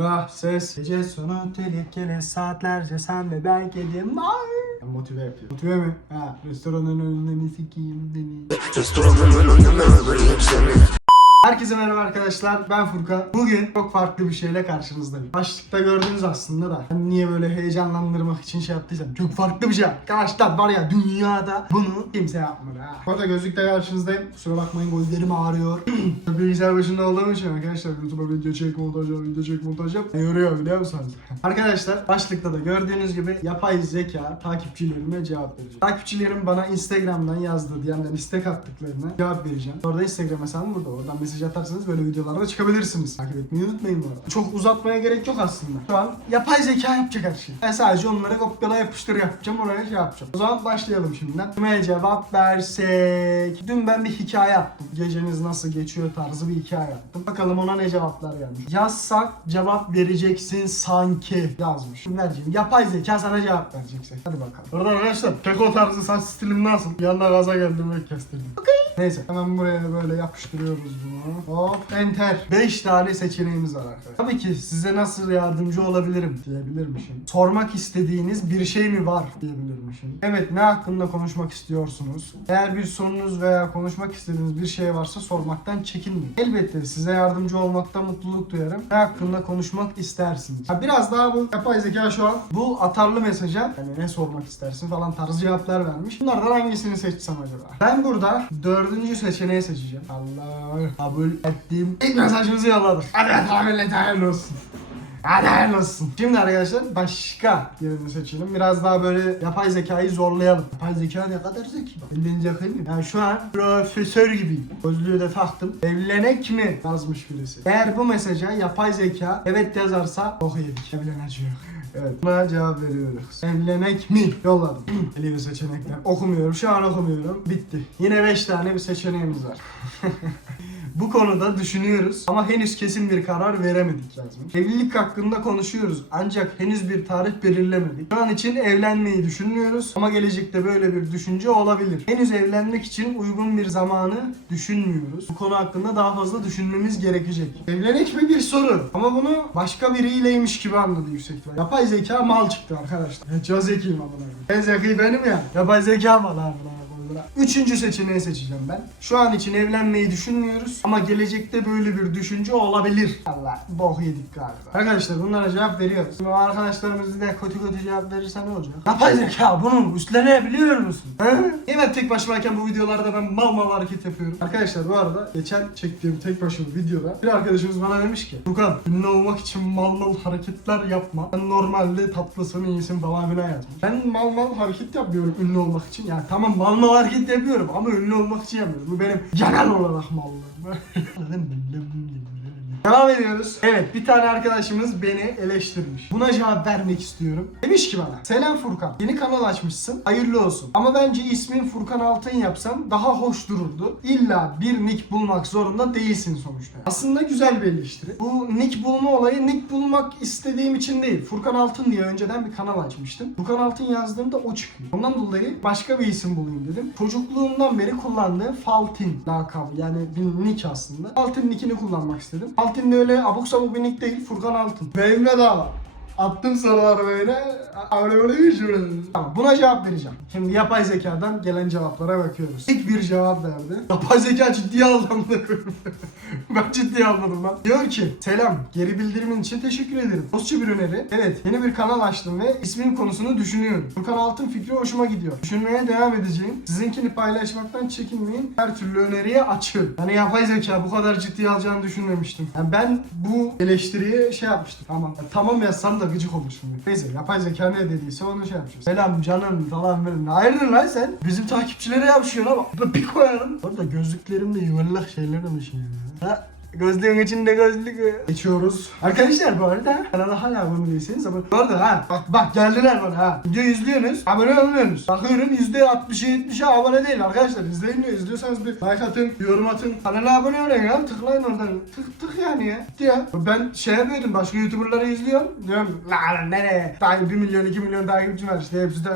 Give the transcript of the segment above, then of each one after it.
Ah ses Gece sonu tehlikeli saatlerce. Sen ve ben kedim var Ben motive yapıyorum. Motive mi? Ha restoranın önünde mi sikiyim seni Herkese merhaba arkadaşlar ben Furkan Bugün çok farklı bir şeyle karşınızdayım Başlıkta gördünüz aslında da Ben niye böyle heyecanlandırmak için şey yaptıysam Çok farklı bir şey Arkadaşlar var ya dünyada bunu kimse yapmadı ha Bu arada gözlükte karşınızdayım Kusura bakmayın gözlerim ağrıyor Bilgisayar başında olduğum için arkadaşlar YouTube'a video çek montaj yap, video çek montaj yap Yoruyor biliyor musunuz? arkadaşlar başlıkta da gördüğünüz gibi yapay zeka takipçilerime cevap vereceğim. Takipçilerim bana Instagram'dan yazdığı DM'den istek attıklarına cevap vereceğim. Orada Instagram hesabım burada. Oradan mesaj atarsanız böyle videolarda çıkabilirsiniz. Takip etmeyi unutmayın bu arada. Çok uzatmaya gerek yok aslında. Şu an yapay zeka yapacak her şeyi. Ben sadece onları kopyala yapıştır yapacağım. Oraya şey yapacağım. O zaman başlayalım şimdiden. Kime cevap versek? Dün ben bir hikaye attım. Geceniz nasıl geçiyor tarzı bir hikaye attım. Bakalım ona ne cevaplar gelmiş. Yazsak cevap vereceksin sanki yazmış. Kimlerciğim yapay zeka sana cevap vereceksin. Hadi bakalım. Orada arkadaşlar keko tarzı saç stilim nasıl? Bir anda gaza geldim ve kestirdim. Neyse hemen buraya böyle yapıştırıyoruz bunu. Hop enter. 5 tane seçeneğimiz var arkadaşlar. Tabii ki size nasıl yardımcı olabilirim diyebilirmişim. Sormak istediğiniz bir şey mi var diyebilirmişim. Evet ne hakkında konuşmak istiyorsunuz? Eğer bir sorunuz veya konuşmak istediğiniz bir şey varsa sormaktan çekinmeyin. Elbette size yardımcı olmaktan mutluluk duyarım. Ne hakkında konuşmak istersiniz? Ha, biraz daha bu yapay zeka şu an bu atarlı mesaja yani ne sormak istersin falan tarzı cevaplar vermiş. Bunlardan hangisini seçsem acaba? Ben burada dördüncü seçeneği seçeceğim. Allah kabul ettiğim ilk mesajımızı yolladık. Hadi tahminle hayırlı olsun. Hadi hayırlı olsun. Şimdi arkadaşlar başka yerini seçelim. Biraz daha böyle yapay zekayı zorlayalım. Yapay zeka ne kadar zeki. Bak, Evlenecek mi? Yani şu an profesör gibiyim. Gözlüğü de taktım. Evlenek mi? Yazmış birisi. Eğer bu mesaja yapay zeka evet yazarsa oh yedik. Evleneceğiz. Evet. Buna cevap veriyoruz. Evlenek mi? Yolladım. Eli seçenekler. Okumuyorum. Şu an okumuyorum. Bitti. Yine 5 tane bir seçeneğimiz var. Bu konuda düşünüyoruz ama henüz kesin bir karar veremedik yazmış. Evlilik hakkında konuşuyoruz ancak henüz bir tarih belirlemedik. Şu an için evlenmeyi düşünmüyoruz ama gelecekte böyle bir düşünce olabilir. Henüz evlenmek için uygun bir zamanı düşünmüyoruz. Bu konu hakkında daha fazla düşünmemiz gerekecek. Evlenek mi bir soru ama bunu başka biriyleymiş gibi anladı yüksek ihtimalle. Yapay zeka mal çıktı arkadaşlar. Ya çok zekiyim amına koyayım. En zeki benim ya. Yapay zeka mal amına koyayım. Üçüncü seçeneği seçeceğim ben. Şu an için evlenmeyi düşünmüyoruz ama gelecekte böyle bir düşünce olabilir. Allah bok yedik galiba. Arkadaşlar bunlara cevap veriyoruz. Şimdi arkadaşlarımız da kötü kötü cevap verirse ne olacak? Yapay zeka bunun üstlenebiliyor musun? He? Ben tek başımayken bu videolarda ben mal mal hareket yapıyorum? Arkadaşlar bu arada geçen çektiğim tek başıma videoda bir arkadaşımız bana demiş ki Furkan ünlü olmak için mal mal hareketler yapma. Ben normalde tatlısın iyisin falan filan yazmış. Ben mal mal hareket yapmıyorum ünlü olmak için. Yani tamam mal mal hareket yapıyorum ama ünlü olmak için yapmıyorum. Bu benim genel olarak mallığım. Devam ediyoruz. Evet bir tane arkadaşımız beni eleştirmiş. Buna cevap vermek istiyorum. Demiş ki bana Selam Furkan yeni kanal açmışsın hayırlı olsun. Ama bence ismin Furkan Altın yapsam daha hoş dururdu. İlla bir nick bulmak zorunda değilsin sonuçta. Aslında güzel bir eleştiri. Bu nick bulma olayı nick bulmak istediğim için değil. Furkan Altın diye önceden bir kanal açmıştım. Furkan Altın yazdığımda o çıkıyor. Ondan dolayı başka bir isim bulayım dedim. Çocukluğumdan beri kullandığım Faltin lakabı yani bir nick aslında. Altın nickini kullanmak istedim. Altın de öyle abuk sabuk bir nick değil. Furkan Altın. Benimle daha Attım soruları böyle. Öyle böyle bir şey. Tamam buna cevap vereceğim. Şimdi yapay zekadan gelen cevaplara bakıyoruz. İlk bir cevap verdi. Yapay zeka ciddiye aldım. ben ciddiye almadım lan. Diyor ki selam geri bildirimin için teşekkür ederim. Dostça bir öneri. Evet yeni bir kanal açtım ve ismim konusunu düşünüyorum. Furkan Altın fikri hoşuma gidiyor. Düşünmeye devam edeceğim. Sizinkini paylaşmaktan çekinmeyin. Her türlü öneriye açığım. Yani yapay zeka bu kadar ciddiye alacağını düşünmemiştim. Yani ben bu eleştiriye şey yapmıştım. Tamam. tamam yazsam da gıcık şimdi. Neyse yapay zeka ne dediyse onu şey yapacağız. Selam canım falan böyle. Hayırdır lan sen? Bizim takipçilere yapışıyor ama. Bir koyarım. Orada gözlüklerim de yuvarlak şeylerim şey. Ha? Gözlüğün içinde gözlük. Geçiyoruz. Arkadaşlar bu arada kanala hala abone değilseniz ama bu arada ha bak bak geldiler bana ha. Video izliyorsunuz abone olmuyorsunuz. Bakıyorum %60'ı 70'e abone değil arkadaşlar. İzleyin de izliyorsanız bir like atın, yorum atın. Kanala abone olun ya tıklayın oradan. Tık tık yani ya. Gitti ya. Ben şey yapıyorum başka youtuberları izliyorum. Diyorum la lan nereye? Takip 1 milyon 2 milyon takipçi var işte hepsi de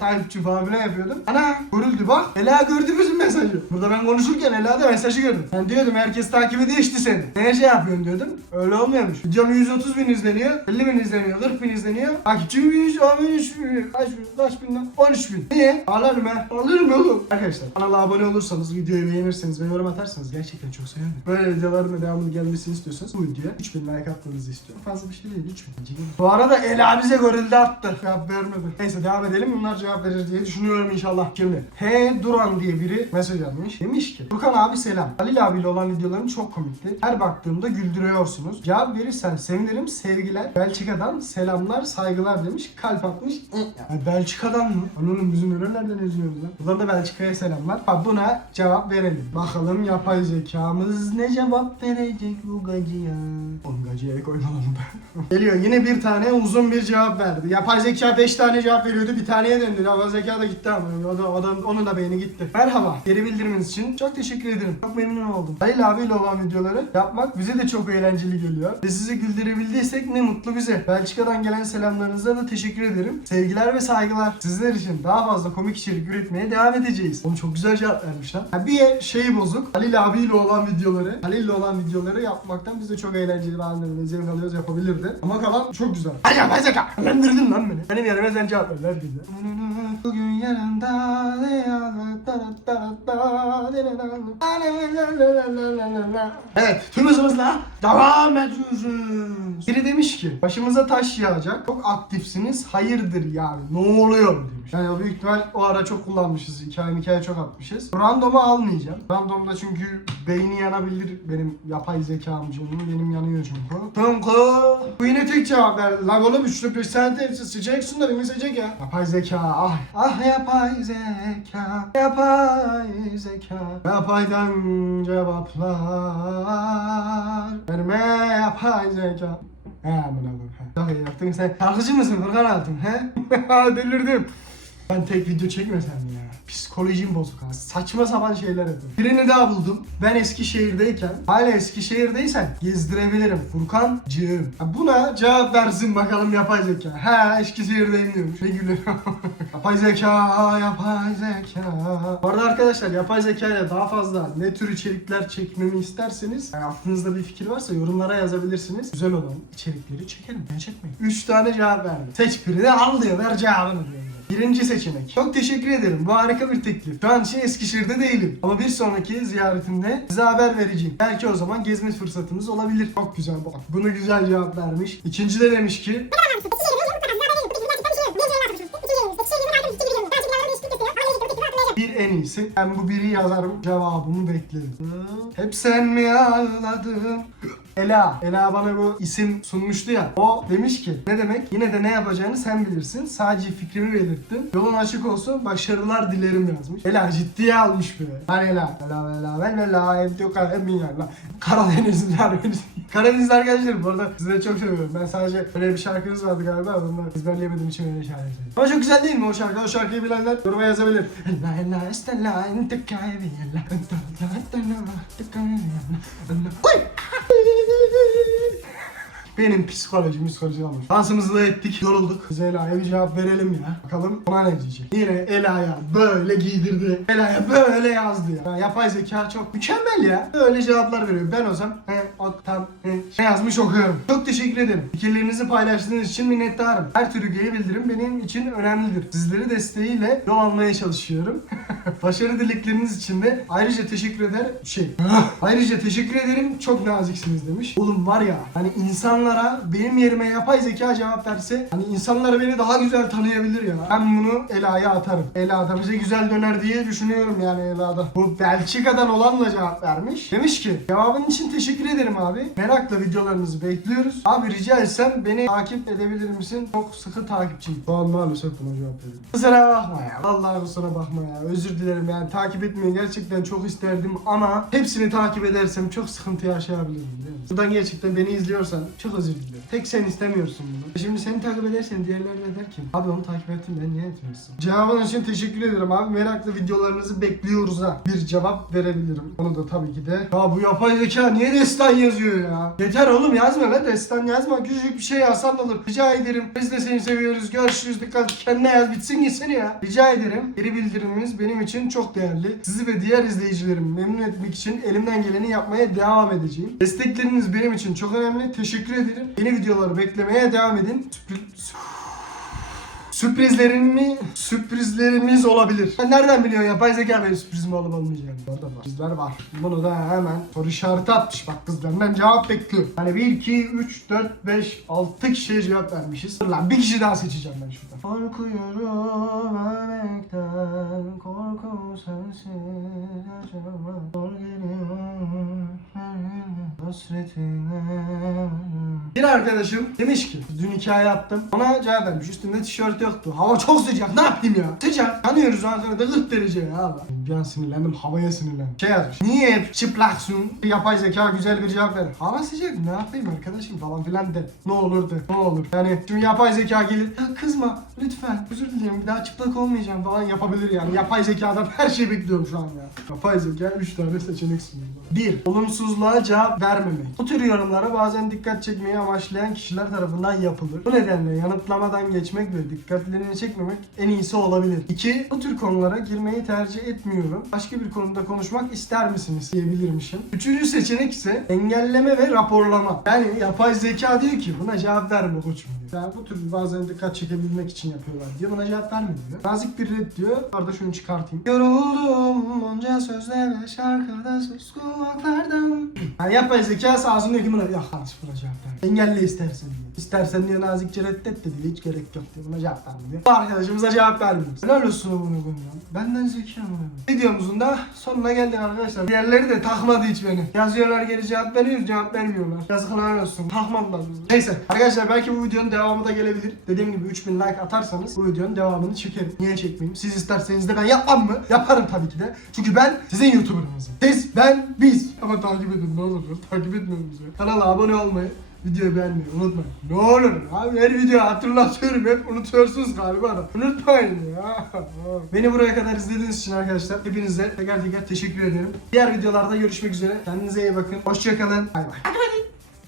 takipçi falan filan yapıyordum. Ana görüldü bak. Ela gördü bizim mesajı. Burada ben konuşurken Ela da mesajı gördü. Ben diyordum herkes takip ediyor işte seni. Neye şey yapıyorsun diyordum. Öyle olmuyormuş. Videom 130 bin izleniyor. 50 bin izleniyor. 40 bin izleniyor. Takipçim 100, 13 bin. Kaç bin? Kaç bin lan? 13 bin. Niye? Alırım ha. Alırım oğlum. Arkadaşlar kanala abone olursanız, videoyu beğenirseniz ve yorum atarsanız gerçekten çok sevinirim. Böyle videoların da devamlı gelmesini istiyorsanız bu videoya 3000 like atmanızı istiyorum. Fazla bir şey değil 3000. Bu arada Ela bize görüldü attı. Cevap vermedi. Neyse devam edelim. Bunlar cevap verir diye düşünüyorum inşallah. Şimdi H Duran diye biri mesaj atmış. Demiş ki Furkan abi selam. Halil abiyle olan videoların çok komikti. Her baktığımda güldürüyorsunuz. Cevap verirsen sevinirim. Sevgiler. Belçika'dan selamlar saygılar demiş. Kalp atmış. Belçika'dan mı? Ananın bizim nerelerden yazıyoruz lan? Buradan da Belçika'ya selamlar. Ha, buna cevap verelim. Bakalım yapay zekamız ne cevap verecek bu gacıya? Oğlum gacıya koymadım da. Geliyor yine bir tane uzun bir cevap verdi. Yapay zeka 5 tane cevap veriyordu. Bir taneye döndü. Yapay zeka da gitti ama. O da, o da, onun da beyni gitti. Merhaba. Geri bildiriminiz için çok teşekkür ederim. Çok memnun oldum. Halil abiyle olan videoları yapmak bize de çok eğlenceli geliyor. Ve sizi güldürebildiysek ne mutlu bize. Belçika'dan gelen selamlarınıza da teşekkür ederim. Sevgiler ve saygılar. Sizler için daha fazla komik içerik üretmeye devam edeceğiz. Oğlum çok güzel cevap vermiş lan. Ha, bir şey bozuk. Halil abiyle olan videoları, Halil'le olan videoları yapmaktan biz de çok eğlenceli ve anlamda zevk alıyoruz yapabilirdi. Ama kalan çok güzel. Hadi yapay zeka. Lan beni. Benim yerime sen cevap ver. Ver bize. Bugün yanında Evet hızımızla devam ediyoruz. Biri demiş ki başımıza taş yağacak. Çok aktifsiniz. Hayırdır yani. Ne oluyor demiş. Yani büyük ihtimal o ara çok kullanmışız. Hikaye hikaye çok atmışız. Random'u almayacağım. Random'da çünkü beyni yanabilir benim yapay zekam canım. Benim yanıyor çünkü. Kanka. Bu yine tek cevap verdi. Lan oğlum üçlü bir sen de sıcaksın da beni seçecek ya. Yapay zeka. Ah. Ah yapay zeka. Yapay zeka. Yapaydan cevaplar. Verme yapay zeka. He amına koyayım. he. Çok iyi yaptın sen. Şarkıcı mısın Furkan Altun he? Delirdim. Ben tek video çekmesem ya. Psikolojim bozuk ha. Saçma sapan şeyler yapıyorum. Birini daha buldum. Ben Eskişehir'deyken, hala Eskişehir'deysen gezdirebilirim. Furkancığım. Ha, Buna cevap versin bakalım yapay zeka. Ha Eskişehir'deyim diyormuş. Ne gülüyor. yapay zeka, yapay zeka. Bu arada arkadaşlar yapay zeka ile daha fazla ne tür içerikler çekmemi isterseniz yani aklınızda bir fikir varsa yorumlara yazabilirsiniz. Güzel olan içerikleri çekelim. Ben çekmeyin. 3 tane cevap verdim. Seç birini al diyor. Ver cevabını diyor. Birinci seçenek. Çok teşekkür ederim. Bu harika bir teklif. Şu an için Eskişehir'de değilim. Ama bir sonraki ziyaretimde size haber vereceğim. Belki o zaman gezme fırsatımız olabilir. Çok güzel bak. Bunu güzel cevap vermiş. İkinci de demiş ki bir en iyisi. Ben bu biri yazarım. Cevabımı beklerim. Hep sen mi ağladın? Ela. Ela bana bu isim sunmuştu ya. O demiş ki ne demek? Yine de ne yapacağını sen bilirsin. Sadece fikrimi belirttim. Yolun açık olsun. Başarılar dilerim yazmış. Ela ciddiye almış be. Lan Ela. Ela Ela. Ben Ela. Evde Karadeniz. Karadenizliler. Karadenizli arkadaşlar bu arada sizi çok seviyorum. Ben sadece böyle bir şarkınız vardı galiba. Onu ezberleyemediğim için öyle şarkı. Ama çok güzel değil mi o şarkı? O şarkıyı bilenler yoruma yazabilir. Ela Ela Estela Entekayvi Ela Koy! Benim psikolojim psikolojim olmuş. Dansımızı da ettik, yorulduk. Biz Ela'ya bir cevap verelim ya. Bakalım ona ne diyecek. Yine Ela'ya böyle giydirdi. Ela'ya böyle yazdı ya. ya. Yapay zeka çok mükemmel ya. Böyle cevaplar veriyor. Ben olsam he, o, tam, he, ne yazmış okuyorum. Çok teşekkür ederim. Fikirlerinizi paylaştığınız için minnettarım. Her türlü geri bildirim benim için önemlidir. Sizleri desteğiyle yol almaya çalışıyorum. Başarı dilekleriniz için de ayrıca teşekkür eder şey. ayrıca teşekkür ederim. Çok naziksiniz demiş. Oğlum var ya hani insanlara benim yerime yapay zeka cevap verse hani insanlar beni daha güzel tanıyabilir ya. Ben bunu Ela'ya atarım. Ela da bize güzel döner diye düşünüyorum yani Ela'da. Bu Belçika'dan olanla cevap vermiş. Demiş ki cevabın için teşekkür ederim abi. Merakla videolarınızı bekliyoruz. Abi rica etsem beni takip edebilir misin? Çok sıkı takipçiyim. Şu an maalesef buna cevap veriyorum. Kusura bakma ya. Vallahi kusura bakma ya. Özür dilerim yani takip etmeyi gerçekten çok isterdim ama hepsini takip edersem çok sıkıntı yaşayabilirim musun? Buradan gerçekten beni izliyorsan çok çok özür dilerim. Tek sen istemiyorsun bunu. Şimdi seni takip edersen diğerleri de der ki abi onu takip ettim ben niye etmiyorsun? Cevabın için teşekkür ederim abi. Merakla videolarınızı bekliyoruz ha. Bir cevap verebilirim. Onu da tabii ki de. Ya bu yapay zeka niye destan yazıyor ya? Yeter oğlum yazma lan destan yazma. Küçücük bir şey yazsan olur. Rica ederim. Biz de seni seviyoruz. Görüşürüz. Dikkat kendine yaz bitsin gitsin ya. Rica ederim. Geri bildiriminiz benim için çok değerli. Sizi ve diğer izleyicilerimi memnun etmek için elimden geleni yapmaya devam edeceğim. Destekleriniz benim için çok önemli. Teşekkür ederim. Yeni videoları beklemeye devam edin. Sürpriz... Sürprizlerimi, sürprizlerimiz olabilir. Sen nereden biliyorsun yapay zeka benim sürprizim olup olmayacağını? Orada var. Sürprizler var. Bunu da hemen soru işareti atmış bak kız benden cevap bekliyor. Hani 1, 2, 3, 4, 5, 6 kişiye cevap vermişiz. Dur lan bir kişi daha seçeceğim ben şuradan. Korkuyorum ölmekten, korkum sensiz yaşamak zor geliyor. Hasretine. Bir arkadaşım demiş ki dün hikaye attım. Ona cevap vermiş. Üstümde tişört yoktu. Hava çok sıcak. Ne yapayım ya? Sıcak. Yanıyoruz Ankara'da 40 derece ya abi. Bir an sinirlendim. Havaya sinirlendim. Şey yazmış. Niye hep çıplaksın? Yapay zeka güzel bir cevap ver. Hava sıcak. Ne yapayım arkadaşım falan filan de. Ne olur de. Ne olur. Yani şimdi yapay zeka gelir. Kızma. Lütfen. Özür dilerim. Bir daha çıplak olmayacağım falan yapabilir yani. Yapay zekadan her şeyi bekliyorum şu an ya. Yapay zeka 3 tane seçenek sunuyor. 1. Olumsuzluğa cevap vermemek. Bu tür yorumlara bazen dikkat çekmeyi amaçlayan kişiler tarafından yapılır. Bu nedenle yanıtlamadan geçmek ve dikkatlerini çekmemek en iyisi olabilir. 2. Bu tür konulara girmeyi tercih etmiyorum. Başka bir konuda konuşmak ister misiniz diyebilirmişim. Üçüncü seçenek ise engelleme ve raporlama. Yani yapay zeka diyor ki buna cevap verme koçum diyor. Yani bu tür bazen dikkat çekebilmek için yapıyorlar diyor. Buna cevap verme diyor. Nazik bir red diyor. Arada şunu çıkartayım. Yoruldum onca sözle ve şarkıda sus kulaklardan. Yani yapay zeka diyor ki buna ya cevap ver. Engelle istersen diyor. İstersen diyor nazikçe reddet de diyor. Hiç gerek yok diyor. Buna cevap verme diyor. Bu arkadaşımıza cevap vermiyor. Helal olsun bunu bunu. Benden zeki ama. Videomuzun da sonuna geldik arkadaşlar. Diğerleri de takmadı hiç beni. Yazıyorlar geri cevap veriyoruz cevap vermiyorlar. Yazıklar olsun. Takmadılar bizi. Neyse arkadaşlar belki bu videonun devamı da gelebilir. Dediğim gibi 3000 like atarsanız bu videonun devamını çekerim. Niye çekmeyeyim? Siz isterseniz de ben yapmam mı? Yaparım tabii ki de. Çünkü ben sizin YouTuber'ınızım. Siz, ben, biz. Ama takip edin ne olur. Takip etmiyorsunuz ya. Kanala abone olmayı, videoyu beğenmeyi unutmayın. Ne olur abi her video hatırlatıyorum hep unutuyorsunuz galiba da. Unutmayın ya. Beni buraya kadar izlediğiniz için arkadaşlar hepinize teker teker teşekkür ederim. Diğer videolarda görüşmek üzere. Kendinize iyi bakın. Hoşçakalın. Bay bay.